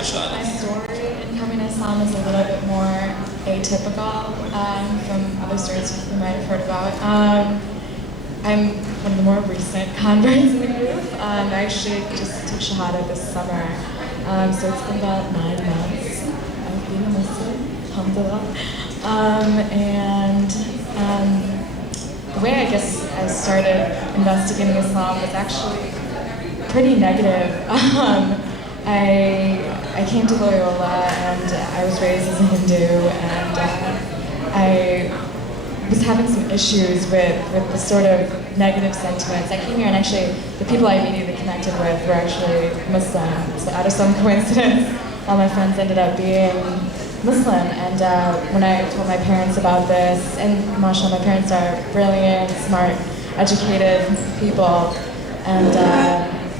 My story in coming to Islam is a little bit more atypical from other stories you might have heard about. I'm one of the more recent converts in the group. I actually just took Shahada this summer, so it's been about 9 months of being a Muslim, alhamdulillah. The way I guess I started investigating Islam was actually pretty negative. I came to Loyola and I was raised as a Hindu, and I was having some issues with the sort of negative sentiments. I came here and actually the people I immediately connected with were actually Muslim. So out of some coincidence, all my friends ended up being Muslim. And when I told my parents about this, and mashallah, my parents are brilliant, smart, educated people, and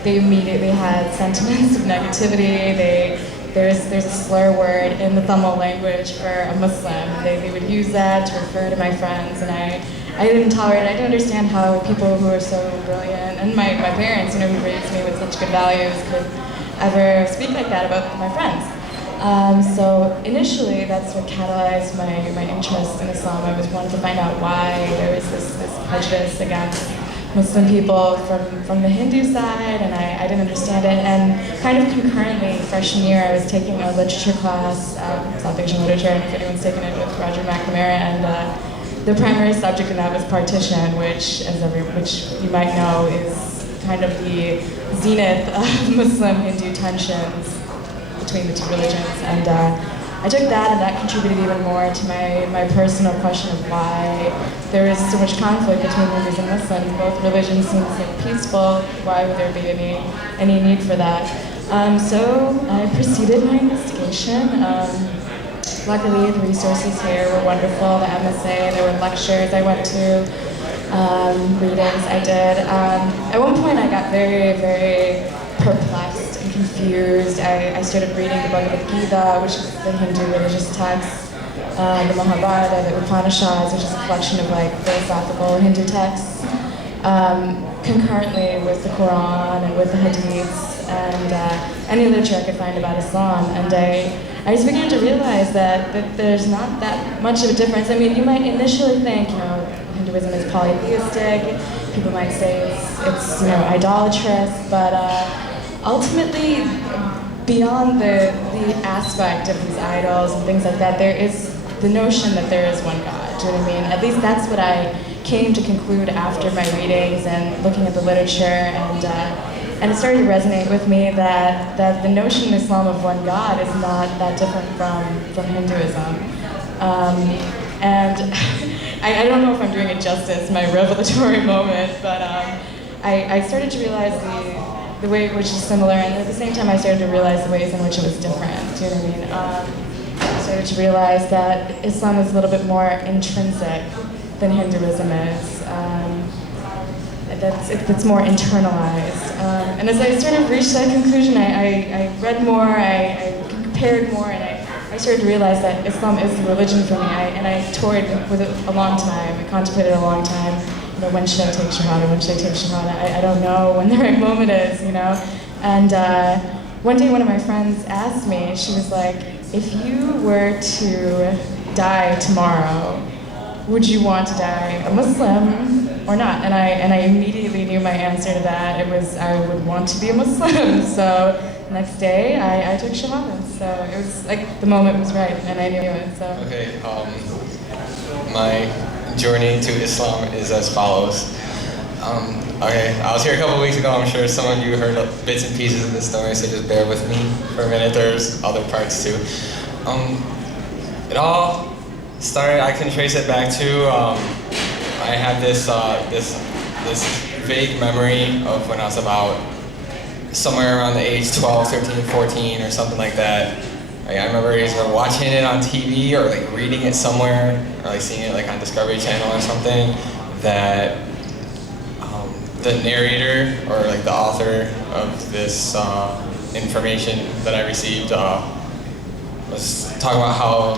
they immediately had sentiments of negativity. There's a slur word in the Tamil language for a Muslim. They would use that to refer to my friends, and I didn't tolerate it. I didn't understand how people who are so brilliant, and my parents, who raised me with such good values, could ever speak like that about my friends. So initially, that's what catalyzed my interest in Islam. I was wanting to find out why there was this prejudice against Muslim people from the Hindu side, and I didn't understand it. And kind of concurrently, freshman year, I was taking a literature class, South Asian literature, and if anyone's taken it with Roger McNamara, and the primary subject in that was partition, which you might know is kind of the zenith of Muslim-Hindu tensions between the two religions. And I took that, and that contributed even more to my personal question of why there is so much conflict between Hindus and Muslims. Both religions seem so peaceful. Why would there be any need for that? So I proceeded my investigation. Luckily, the resources here were wonderful. The MSA, there were lectures I went to, readings I did. At one point, I got very, very perplexed and confused. I started reading the Bhagavad Gita, which is the Hindu religious text, the Mahabharata, the Upanishads, which is a collection of philosophical Hindu texts, concurrently with the Quran and with the Hadiths and any literature I could find about Islam. And I was beginning to realize that there's not that much of a difference. I mean, you might initially think, Hinduism is polytheistic. People might say it's idolatrous, but ultimately, beyond the aspect of these idols and things like that, there is the notion that there is one God. Do you know what I mean? At least that's what I came to conclude after my readings and looking at the literature, and it started to resonate with me that the notion in Islam of one God is not that different from Hinduism. And I don't know if I'm doing it justice, my revelatory moment, but I started to realize the way in which is similar, and at the same time I started to realize the ways in which it was different. Do you know what I mean? I started to realize that Islam is a little bit more intrinsic than Hinduism is. It's more internalized. And as I sort of reached that conclusion, I read more, I compared more, and I started to realize that Islam is the religion for me. And I toyed with it a long time. I contemplated a long time. When should I take Shahada? When should I take Shahada? I don't know when the right moment is, And one day one of my friends asked me, she was like, if you were to die tomorrow, would you want to die a Muslim or not? And I immediately knew my answer to that. It was, I would want to be a Muslim. So next day I took Shahada. So it was like the moment was right, and I knew it. So. Okay, my journey to Islam is as follows. Okay, I was here a couple weeks ago. I'm sure some of you heard bits and pieces of the story, so just bear with me for a minute. There's other parts too. It all started, I can trace it back to, I had this vague memory of when I was about somewhere around the age 12, 13, 14 or something like that. I remember either watching it on TV or reading it somewhere, or seeing it on Discovery Channel or something, that the narrator or the author of this information that I received was talking about how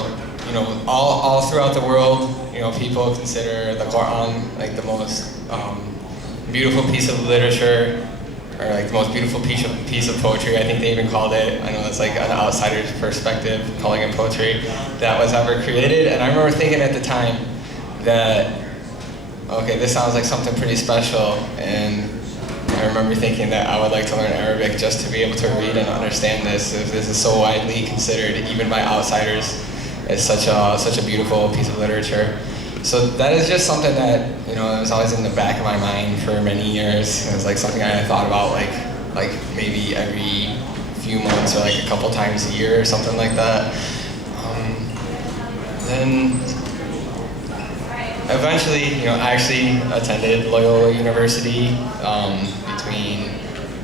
all throughout the world, people consider the Quran the most beautiful piece of literature, or like the most beautiful piece of poetry. I think they even called it. I know it's like an outsider's perspective, calling it poetry that was ever created. And I remember thinking at the time that, okay, this sounds like something pretty special. And I remember thinking that I would like to learn Arabic just to be able to read and understand this. This is so widely considered, even by outsiders, as such a beautiful piece of literature. So that is just something that, you know, was always in the back of my mind for many years. It was like something I thought about like maybe every few months or like a couple times a year or something like that. Then eventually, you know, I actually attended Loyola University between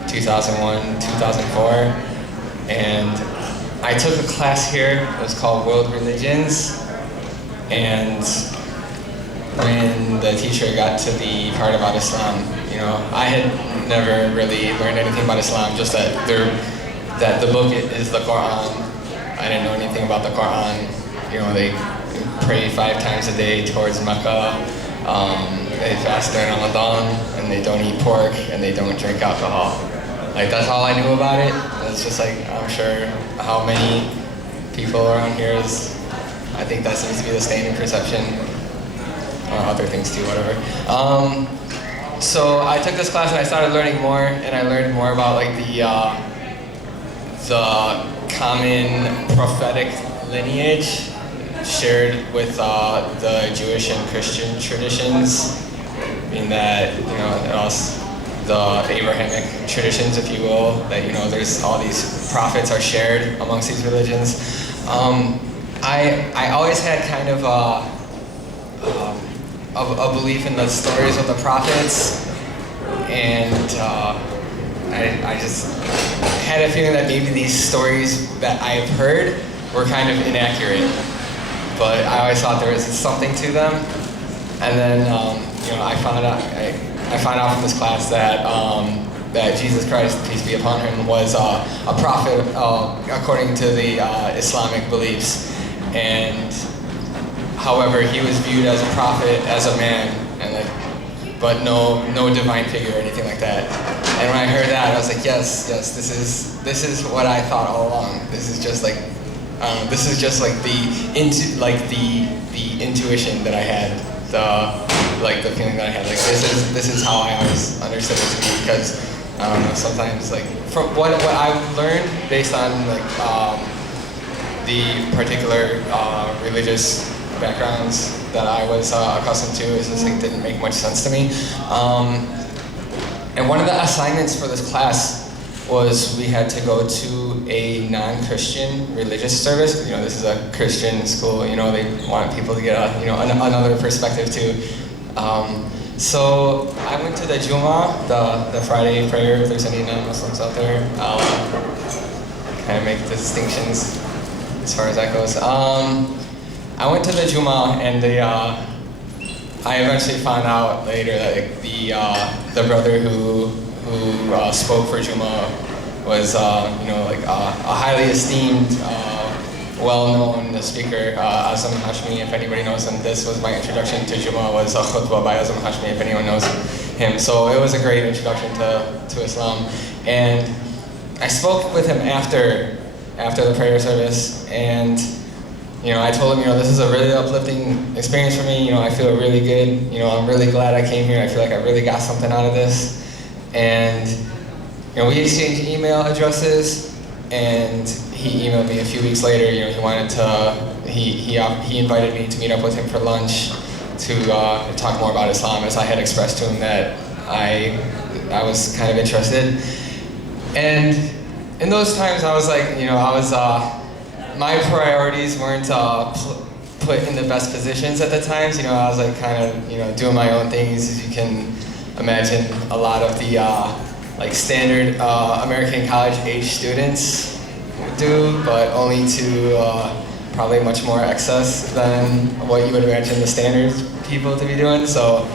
2001 2004, and I took a class here. It was called World Religions, and when the teacher got to the part about Islam, you know, I had never really learned anything about Islam, just that that the book is the Quran. I didn't know anything about the Quran. You know, they pray 5 times a day towards Mecca. They fast during Ramadan, and they don't eat pork, and they don't drink alcohol. Like, that's all I knew about it. It's just like, I'm sure how many people around here is, I think that seems to be the standing perception. Other things too, whatever. So I took this class and I started learning more, and I learned more about like the common prophetic lineage shared with the Jewish and Christian traditions, meaning that, you know, the Abrahamic traditions, if you will, that, you know, there's all these prophets are shared amongst these religions. I always had kind of a belief in the stories of the prophets, and I just had a feeling that maybe these stories that I've heard were kind of inaccurate, but I always thought there was something to them. And then you know, I found out from this class that that Jesus Christ, peace be upon him, was a prophet according to the Islamic beliefs, and however, he was viewed as a prophet, as a man, and like, but no divine figure or anything like that. And when I heard that, I was like, yes, this is what I thought all along. This is just like the intuition that I had, the feeling that I had. Like, this is how I always understood it to be, because I don't know, sometimes like from what I've learned based on like the particular religious backgrounds that I was accustomed to, is just like didn't make much sense to me. And one of the assignments for this class was we had to go to a non-Christian religious service. You know, this is a Christian school. You know, they want people to get another perspective too. So I went to the Jummah, the Friday prayer. If there's any non-Muslims out there, I'll kind of make distinctions as far as that goes. I went to the Jummah, and I eventually found out later that like, the brother who spoke for Jummah was you know, like a highly esteemed, well-known speaker, Azam Hashmi. If anybody knows him, this was my introduction to Jummah, was a khutbah by Azam Hashmi, if anyone knows him. So it was a great introduction to Islam. And I spoke with him after the prayer service, and you know, I told him, you know, this is a really uplifting experience for me. You know, I feel really good. You know, I'm really glad I came here. I feel like I really got something out of this. And you know, we exchanged email addresses, and he emailed me a few weeks later. You know, he wanted to, he invited me to meet up with him for lunch to talk more about Islam, as I had expressed to him that I was kind of interested. And in those times, I was like, you know, my priorities weren't put in the best positions at the times. You know, I was like kind of, you know, doing my own things, as you can imagine. A lot of the like standard American college age students do, but only to probably much more excess than what you would imagine the standard people to be doing. So